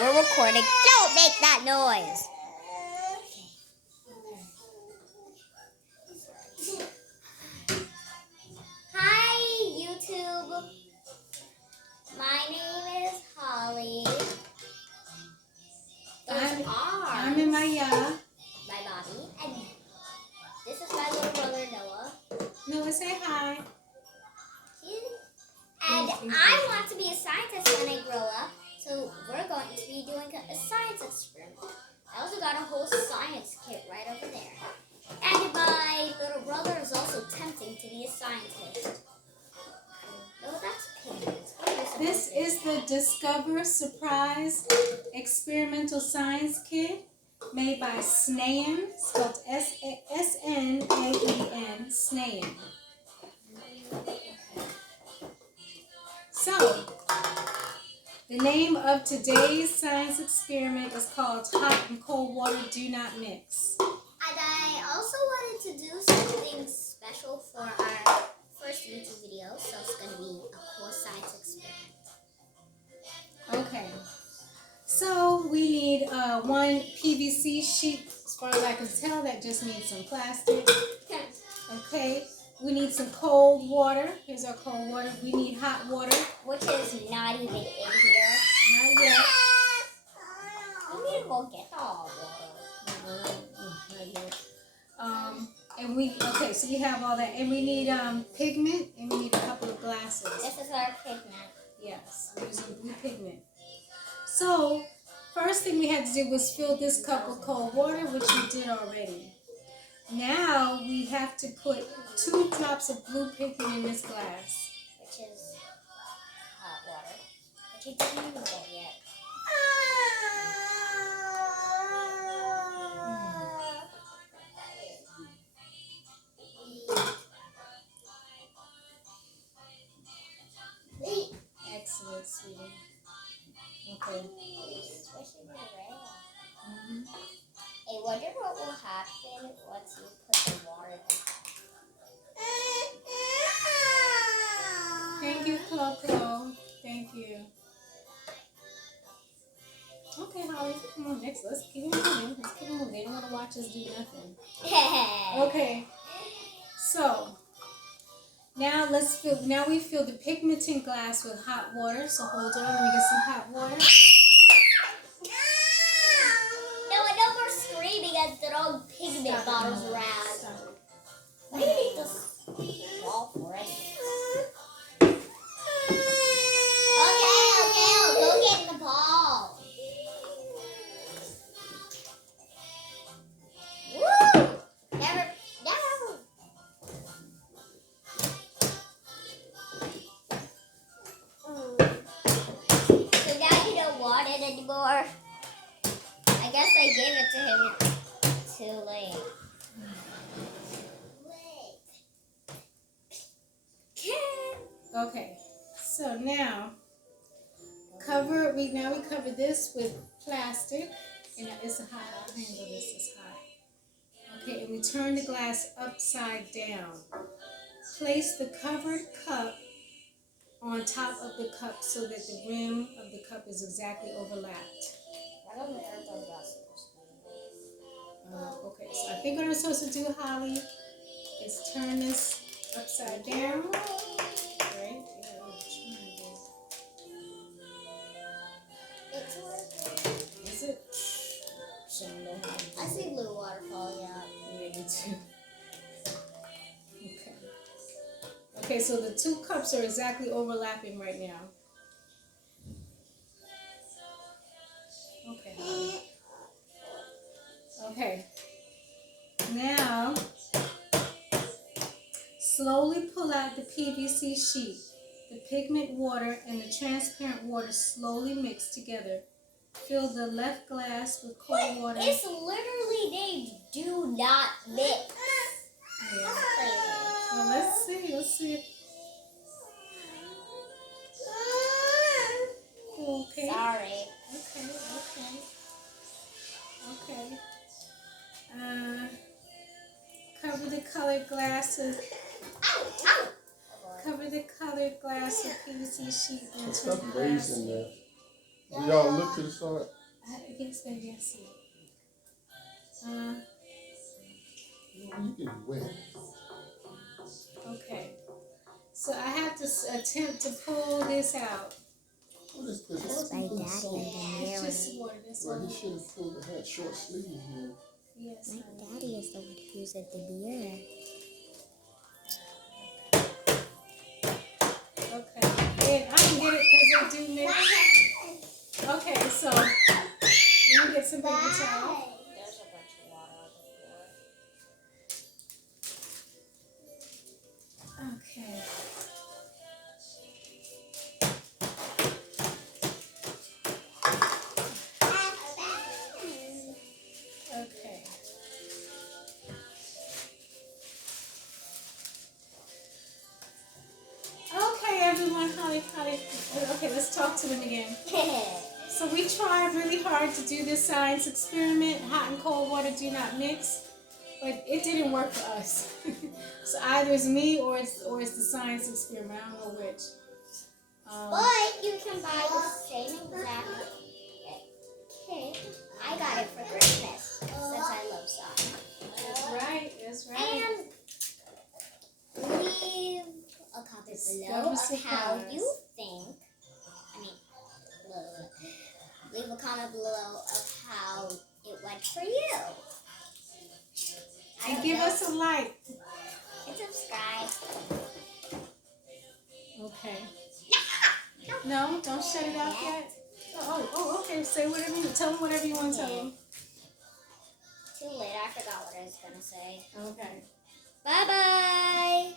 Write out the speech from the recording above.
We're recording. Don't make that noise. Hi, YouTube. My name is Holly. I'm Maya. My Bobby. And this is my little brother, Noah. Noah, say hi. And I want to be a scientist when I grow up. So we're going to be doing a science experiment. I also got a whole science kit right over there. And my little brother is also tempting to be a scientist. Oh, that's pigment. This is the Discover Surprise Experimental Science Kit made by Snaen, spelled S-N-A-E-N, Snaen. So, the name of today's science experiment is called Hot and Cold Water Do Not Mix. And I also wanted to do something special for our first YouTube video, so it's going to be a cool science experiment. Okay, so we need one PVC sheet, as far as I can tell, that just needs some plastic. Okay, we need some cold water. Here's our cold water. We need hot water. Which is not even in here. Not yet. We need to go get the hot water. Not yet. So we have all that. And we need pigment, and we need a couple of glasses. This is our pigment. Yes, we're using blue pigment. So, first thing we had to do was fill this cup with cold water, which we did already. Now, we have to put 2 drops of blue pigment in this glass. Which is hot water. Which you didn't even get yet. Excellent, sweetie. Okay. I wonder what will happen once you put the water in. Thank you, Coco. Thank you. Okay, Holly, come on, next. Let's keep it moving. Let's keep it moving. They don't want to watch us do nothing. Okay. So now Now we fill the pigmented glass with hot water. So hold on, let me get some hot water. No more screaming as throw pigment bottles around. Why do you need this ball for it? Okay, I'll go get the ball. Woo! No. So now you don't want it anymore. I guess I gave it to him too late. Okay. So now we cover this with plastic, and it's a hot. I'll handle this. It's hot. Okay, and we turn the glass upside down. Place the covered cup on top of the cup so that the rim of the cup is exactly overlapped. I don't know what that's supposed to Okay, so I think what I'm supposed to do, Holly, is turn this upside down. Right? It's working. Is it? I see blue water falling out. Yeah, me too. Okay. Okay, so the 2 cups are exactly overlapping right now. Okay. Okay. Now, slowly pull out the PVC sheet. The pigment water and the transparent water slowly mix together. Fill the left glass with cold water. It's literally named Do Not Mix. Yeah. Well, let's see. Okay. Sorry. Okay. Cover the colored glasses. Cover the colored glass with PVC sheet and turn the glass. Do y'all look to the side? Yes, baby, I see it. You get wet. Okay. So I have to attempt to pull this out. What is this? Just Why by is he Daddy so and the It's mirror. just water. That's Well, all. he should have pulled it, had short sleeves, man. Yes, My honey. daddy is the one who's at the mirror. Okay. And I can get it because they do mix. Okay, so let me get some paper towel. There's a bunch of water on the floor. Okay. Okay. Okay, everyone. Holly. Okay, let's talk to them again. So we tried really hard to do this science experiment. Hot and cold water do not mix, but it didn't work for us. So either it's me or it's the science experiment. I don't know which. But you can buy the same exact kit. I got it for Christmas since I love science. That's right. That's right. And leave a comment below of how you think. Leave a comment below of how it went for you. And give us a like. And subscribe. Okay. No, don't shut it off yet. Oh, okay. Say whatever you tell them whatever you want to tell them. Too late. I forgot what I was gonna say. Okay. Bye bye.